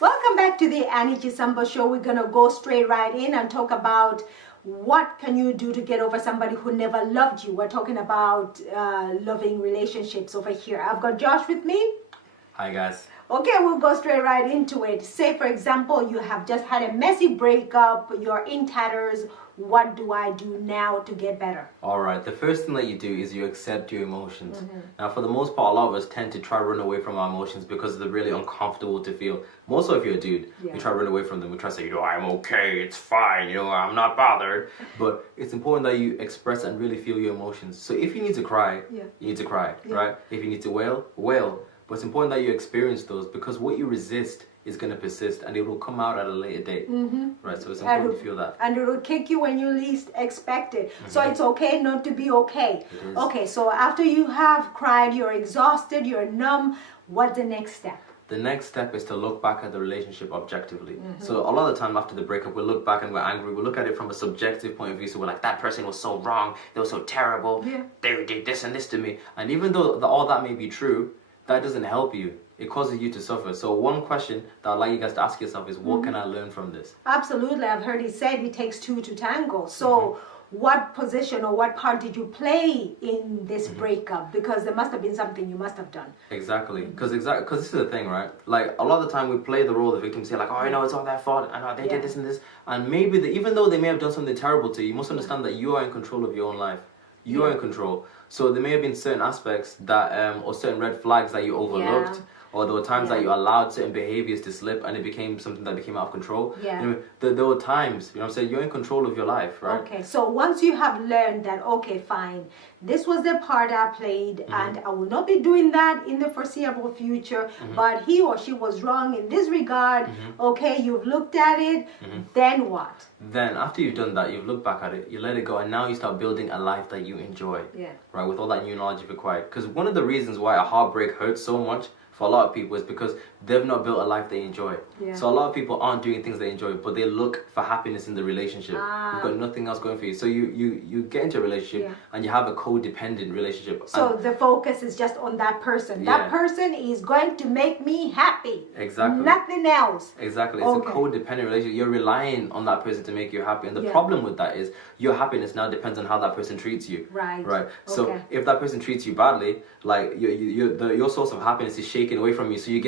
Welcome back to the Chisambo Show. We're gonna go straight right in and talk about what can you do to get over somebody who never loved you. We're talking about loving relationships over here. I've got Josh with me. Hi guys. Okay, we'll go straight right into it. Say, for example, you have just had a messy breakup, you're in tatters. What do I do now to get better? Alright, the first thing that you do is you accept your emotions. Now, for the most part, a lot of us tend to try to run away from our emotions because they're really uncomfortable to feel. More so if you're a dude, we try to run away from them. We try to say, I'm okay, it's fine, I'm not bothered. But it's important that you express and really feel your emotions. So if you need to cry, you need to cry, right? If you need to wail, wail. But it's important that you experience those because what you resist is going to persist and it will come out at a later date. Right, so it's important to feel that. And it will kick you when you least expect it. So it's okay not to be okay. Okay, so after you have cried, you're exhausted, you're numb, what's the next step? The next step is to look back at the relationship objectively. So a lot of the time after the breakup, we look back and we're angry. We look at it from a subjective point of view. So we're like, that person was so wrong. They were so terrible. They did this and this to me. And even though all that may be true, that doesn't help you. It causes you to suffer. So one question that I'd like you guys to ask yourself is, what can I learn from this? Absolutely. I've heard it said it takes two to tango. So what position or what part did you play in this breakup? Because there must have been something you must have done. Exactly. Because this is the thing, right? Like, a lot of the time we play the role of the victim, say like, it's all their fault. I know they did this and this. And maybe, even though they may have done something terrible to you, you must understand that you are in control of your own life. You are in control. So there may have been certain aspects that, or certain red flags that you overlooked. Or there were times that you allowed certain behaviors to slip and it became something that became out of control. There were times, what I'm saying, you're in control of your life, right? Okay, so once you have learned that, okay, fine, this was the part I played and I will not be doing that in the foreseeable future, but he or she was wrong in this regard, okay, you've looked at it, then what? Then after you've done that, you've looked back at it, you let it go, and now you start building a life that you enjoy, right, with all that new knowledge you've acquired. Because one of the reasons why a heartbreak hurts so much for a lot of people is because they've not built a life they enjoy. So a lot of people aren't doing things they enjoy, but they look for happiness in the relationship. You've got nothing else going for you. So you get into a relationship and you have a codependent relationship. So the focus is just on that person. That person is going to make me happy. Exactly. Nothing else. Exactly. It's a codependent relationship. You're relying on that person to make you happy. And the problem with that is your happiness now depends on how that person treats you. Right. So if that person treats you badly, like your source of happiness is shaken away from you. So you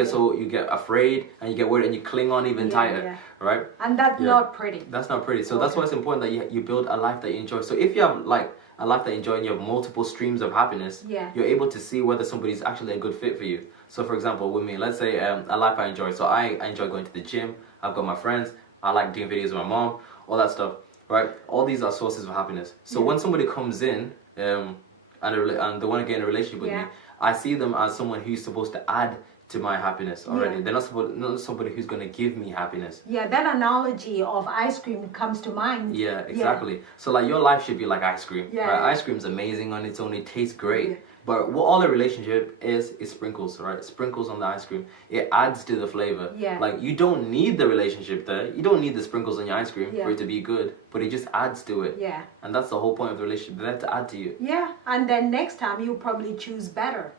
get afraid and you get worried and you cling on even tighter, right? And that's not pretty. That's not pretty. So that's why it's important that you build a life that you enjoy. So if you have like a life that you enjoy and you have multiple streams of happiness, you're able to see whether somebody's actually a good fit for you. So for example, with me, let's say a life I enjoy. So I enjoy going to the gym. I've got my friends. I like doing videos with my mom, all that stuff, right? All these are sources of happiness. So when somebody comes in and they want to get in a relationship with me, I see them as someone who's supposed to add to my happiness already. They're not somebody who's going to give me happiness. That analogy of ice cream comes to mind. Exactly. So like your life should be like ice cream. Right? Ice cream's amazing on its own. It tastes great. But what all a relationship is sprinkles, right? Sprinkles on the ice cream. It adds to the flavor. Like, you don't need the relationship there. You don't need the sprinkles on your ice cream for it to be good. But it just adds to it. And that's the whole point of the relationship. They're there to add to you. And then next time you'll probably choose better.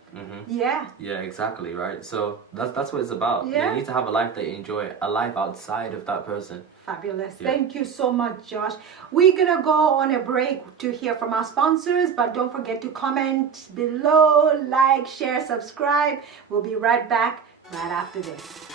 Yeah, exactly, right? So that's what it's about. You need to have a life that you enjoy. A life outside of that person. Fabulous. Thank you so much, Josh. We're going to go on a break to hear from our sponsors, but don't forget to comment below, like, share, subscribe. We'll be right back right after this.